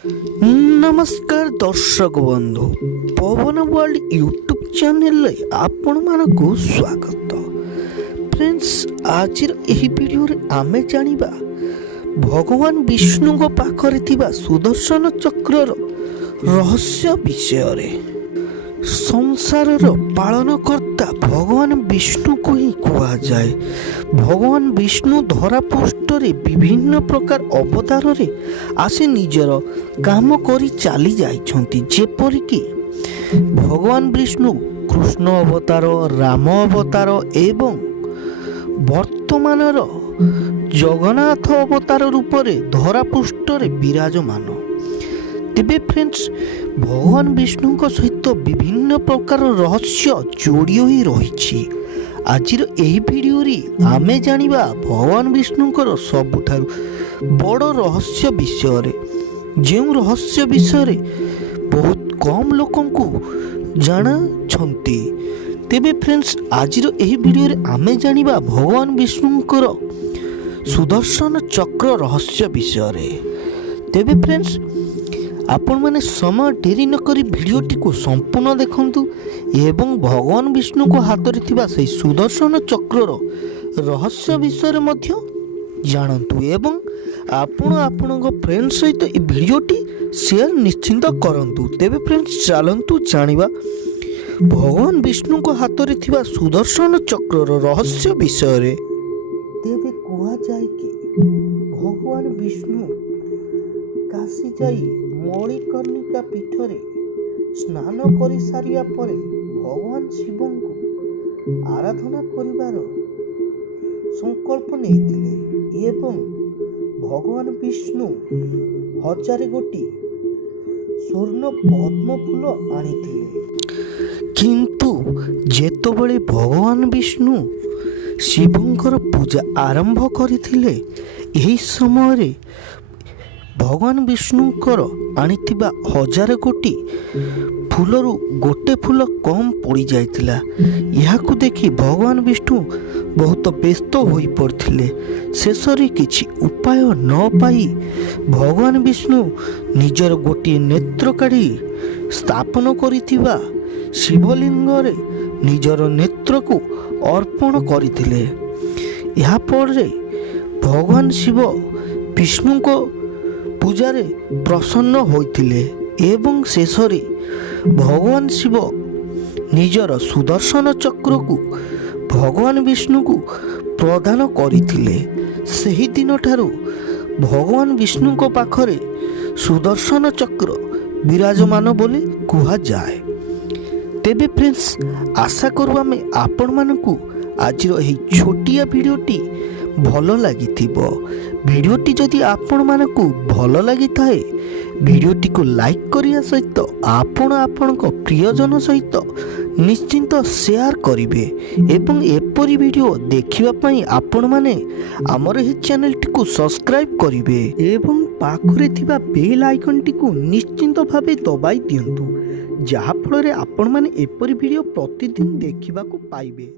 नमस्कार दर्शक बंधु पवन वर्ल्ड यूट्यूब चैनल आपण मानक स्वागत। फ्रेंड्स आज वीडियो आमे जानिबा भगवान विष्णु को पाखरे थिबा सुदर्शन चक्र रहस्य विषय रे। संसार पालनकर्ता भगवान विष्णु को ही कहा जाए। भगवान विष्णु धरा पृष्ठ रे विभिन्न प्रकार अवतार रे आसे निजर काम करी चली जाइछंती। जेपरिक भगवान विष्णु कृष्ण अवतार, राम अवतार एवं वर्तमान जगन्नाथ अवतार रूप रे धरा पृष्ठ रे विराजमान। तेबे फ्रेंड्स भगवान विष्णु सहित विभिन्न प्रकार रहस्य जोड़ी ही रही। आज वीडियो रे आमे जानिबा भगवान विष्णुंकर सबुठारु बड़ रहस्य विषय रे, जो रहस्य विषय रे बहुत कम लोकन को जाना छंती। तेबे फ्रेंड्स आज वीडियो रे आमे जानिबा भगवान विष्णुंकर सुदर्शन चक्र रहस्य विषय रे। तेबे फ्रेंड्स आपण माने समय डेरी न करी वीडियोटी को संपूर्ण देखंतु एवं भगवान विष्णु को हाथ रे थिबा से सुदर्शन चक्र रहस्य विषय मध्य जानंतु एवं आपण आपणक फ्रेंड सहित ए वीडियोटी शेयर निश्चिंत करंतु। तेबे फ्रेंड्स चलंतु जानिबा भगवान विष्णु को हाथ रे थिबा सुदर्शन चक्र रहस्य विषय रे। तेबे कहा जाय कि भगवान विष्णु काशी जाई मणिकर्णिका पीठरे स्नान कर सारिया परे भगवान शिव को आराधना करिवार संकल्प नेइथिले एवं भगवान विष्णु 1000 गोटी स्वर्ण पद्म फूल आनिथिले। किंतु जेतबेले भगवान विष्णु शिवंकर पूजा आरंभ करथिले एही समय रे भगवान विष्णुंकर आनिथिबा 1000 गोटी फूलरू गोटे फूल कम पड़ी जाइतिला। याकु देखि भगवान विष्णु बहुत व्यस्त होई पड़थिले। शेषरे किछि उपाय न पाई भगवान विष्णु निजर गोटे नेत्र काढ़ी स्थापन करिथिबा शिवलिंग रे निजर नेत्र को अर्पण करथिले। या पर भगवान शिव विष्णु को पूजारे प्रसन्न होइथिले एवं शेषरे भगवान शिव निजर सुदर्शन चक्र को भगवान विष्णु को प्रदान करिथिले। सही दिन ठारू भगवान विष्णु को पाखरे सुदर्शन चक्र विराजमान बोली कहा जाए। तेबे फ्रेंड्स आशा करू आमे आपण मानकू आज एही छोटिया वीडियोटी भल लगी। वीडियोटी जदि आपण मानकू भल लगी थाए वीडियोटी को लाइक करिया सहित आपण आपणक प्रियजन सहित निश्चिंत शेयर करिवे एवं एपरी वीडियो देखिबा पई आपण माने हमर एही चैनल टी को सब्सक्राइब करिवे एवं पाखरे थिबा बेल आइकन टी को निश्चिंत भाबे दबाई दियंतु, जहा फल रे आपण माने एपरी वीडियो प्रतिदिन देखिबा को पाइबे।